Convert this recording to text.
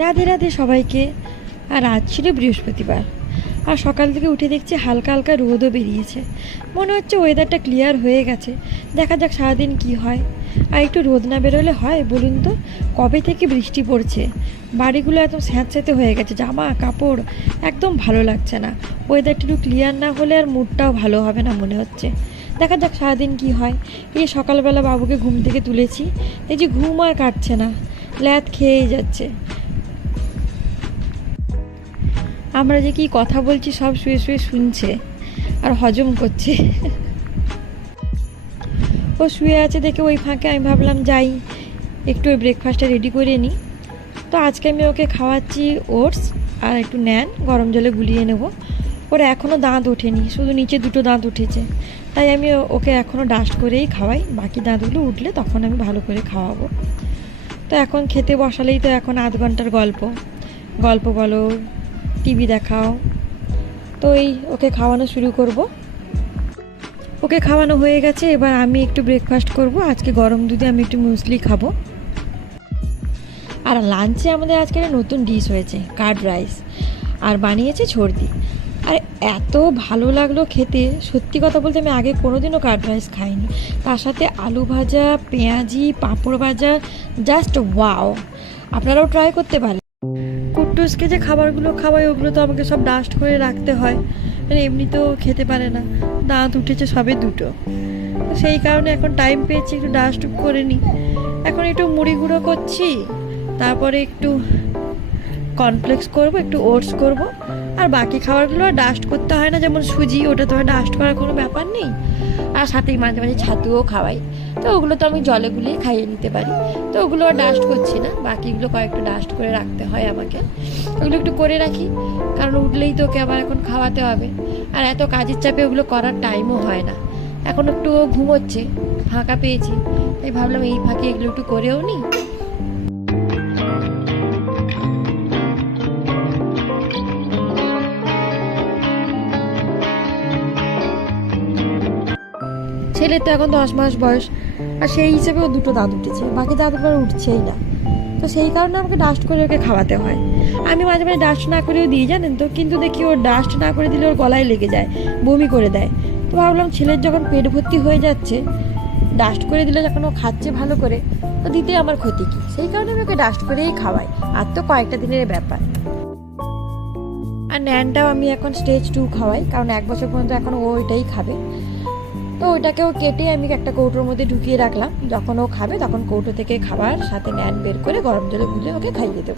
রাধে রাধে সবাইকে। আর আজ ছিল বৃহস্পতিবার, আর সকাল থেকে উঠে দেখছি হালকা হালকা রোদও বেরিয়েছে। মনে হচ্ছে ওয়েদারটা ক্লিয়ার হয়ে গেছে। দেখা যাক সারাদিন কি হয়। আর একটু রোদ না বেরোলে হয় বলুন তো? কবে থেকে বৃষ্টি পড়ছে, বাড়িগুলো একদম স্যাঁতস্যাঁতে হয়ে গেছে, জামা কাপড় একদম ভালো লাগছে না। ওয়েদারটা একটু ক্লিয়ার না হলে আর মুডটাও ভালো হবে না মনে হচ্ছে। দেখা যাক সারাদিন কি হয়। এই সকালবেলা বাবুকে ঘুম থেকে তুলেছি, এই যে ঘুম আর কাটছে না, ল্যাদ খেয়েই যাচ্ছে। আমরা যে কি কথা বলছি সব শুয়ে শুয়ে শুনছে আর হজম করছে। ও শুয়ে আছে দেখে ওই ফাঁকে আমি ভাবলাম যাই একটু ওই ব্রেকফাস্টটা রেডি করে নিই। তো আজকে আমি ওকে খাওয়াচ্ছি ওটস আর একটু ন্যান, গরম জলে গুলিয়ে নেব। ওর এখনও দাঁত ওঠেনি, শুধু নিচে দুটো দাঁত উঠেছে, তাই আমি ওকে এখনও ডাস্ট করেই খাওয়াই। বাকি দাঁতগুলো উঠলে তখন আমি ভালো করে খাওয়াবো। তো এখন খেতে বসালেই তো এখন আধ ঘন্টার গল্প, গল্প বলো, টিভি দেখাও। তো এই ওকে খাওয়ানো শুরু করব। ওকে খাওয়ানো হয়ে গেছে, এবার আমি একটু ব্রেকফাস্ট করব। আজকে গরম দুধে আমি একটু মুসলি খাবো। আর লাঞ্চে আমাদের আজকে একটা নতুন ডিশ হয়েছে, কার্ড রাইস, আর বানিয়েছে ছর্দি। আর এত ভালো লাগলো খেতে, সত্যি কথা বলতে আমি আগে কোনোদিনও কার্ড রাইস খাইনি। তার সাথে আলু ভাজা, পেঁয়াজি, পাঁপড় ভাজা, জাস্ট ওয়াও! আপনারাও ট্রাই করতে পারেন। কুট্টুসকে যে খাবারগুলো খাওয়াই ওগুলো তো আমাকে সব ডাস্ট করে রাখতে হয়, মানে এমনিতেও খেতে পারে না, দাঁত উঠেছে সবে দুটো। তো সেই কারণে এখন টাইম পেয়েছি একটু ডাস্ট করে নিই। এখন একটু মুড়ি গুঁড়ো করছি, তারপরে একটু কর্নফ্লেক্স করব, একটু ওটস করব। আর বাকি খাবারগুলো আর ডাস্ট করতে হয় না, যেমন সুজি, ওটা তো আর ডাস্ট করার কোনো ব্যাপার নেই। আর সাথেই মাঝে মাঝে ছাতুও খাওয়াই, তো ওগুলো তো আমি জলে গুলিয়ে খাইয়ে নিতে পারি। তো ওগুলো আর ডাস্ট করছি না, বাকিগুলো কয়েকটু ডাস্ট করে রাখতে হয় আমাকে। ওগুলো একটু করে রাখি, কারণ উঠলেই তো ওকে আবার এখন খাওয়াতে হবে। আর এত কাজের চাপে ওগুলো করার টাইমও হয় না। এখন একটু ঘুমোচ্ছে, ফাঁকা পেয়েছি, তাই ভাবলাম এই ফাঁকে এগুলো একটু করেও নিই। ছেলের তো এখন 10 মাস বয়স, আর সেই হিসেবে ও দুটো দাঁত উঠেছে, বাকি দাঁতগুলো উঠছেই না। তো সেই কারণে আমাকে ডাস্ট করে ওকে খাওয়াতে হয়। আমি মাঝে মাঝে ডাস্ট না করেও দিই জানেন তো, কিন্তু দেখি ওর ডাস্ট না করে দিলে ওর গলায় লেগে যায়, বমি করে দেয়। তো ভাবলাম ছেলের যখন পেট ভর্তি হয়ে যাচ্ছে, ডাস্ট করে দিলে যখন ও খাচ্ছে ভালো করে, তো দিতে আমার ক্ষতি কী? সেই কারণে আমি ওকে ডাস্ট করেই খাওয়াই। আর তো কয়েকটা দিনের ব্যাপার। আর ন্যানটাও আমি এখন স্টেজ 2 খাওয়াই, কারণ 1 বছর পর্যন্ত এখন ও ওইটাই খাবে। তো ওইটাকেও কেটে আমি একটা কৌটোর মধ্যে ঢুকিয়ে রাখলাম, যখন ও খাবে তখন কৌটো থেকে খাবার সাথে ন্যান বের করে গরম জলে গুলে ওকে খাইয়ে দেবো।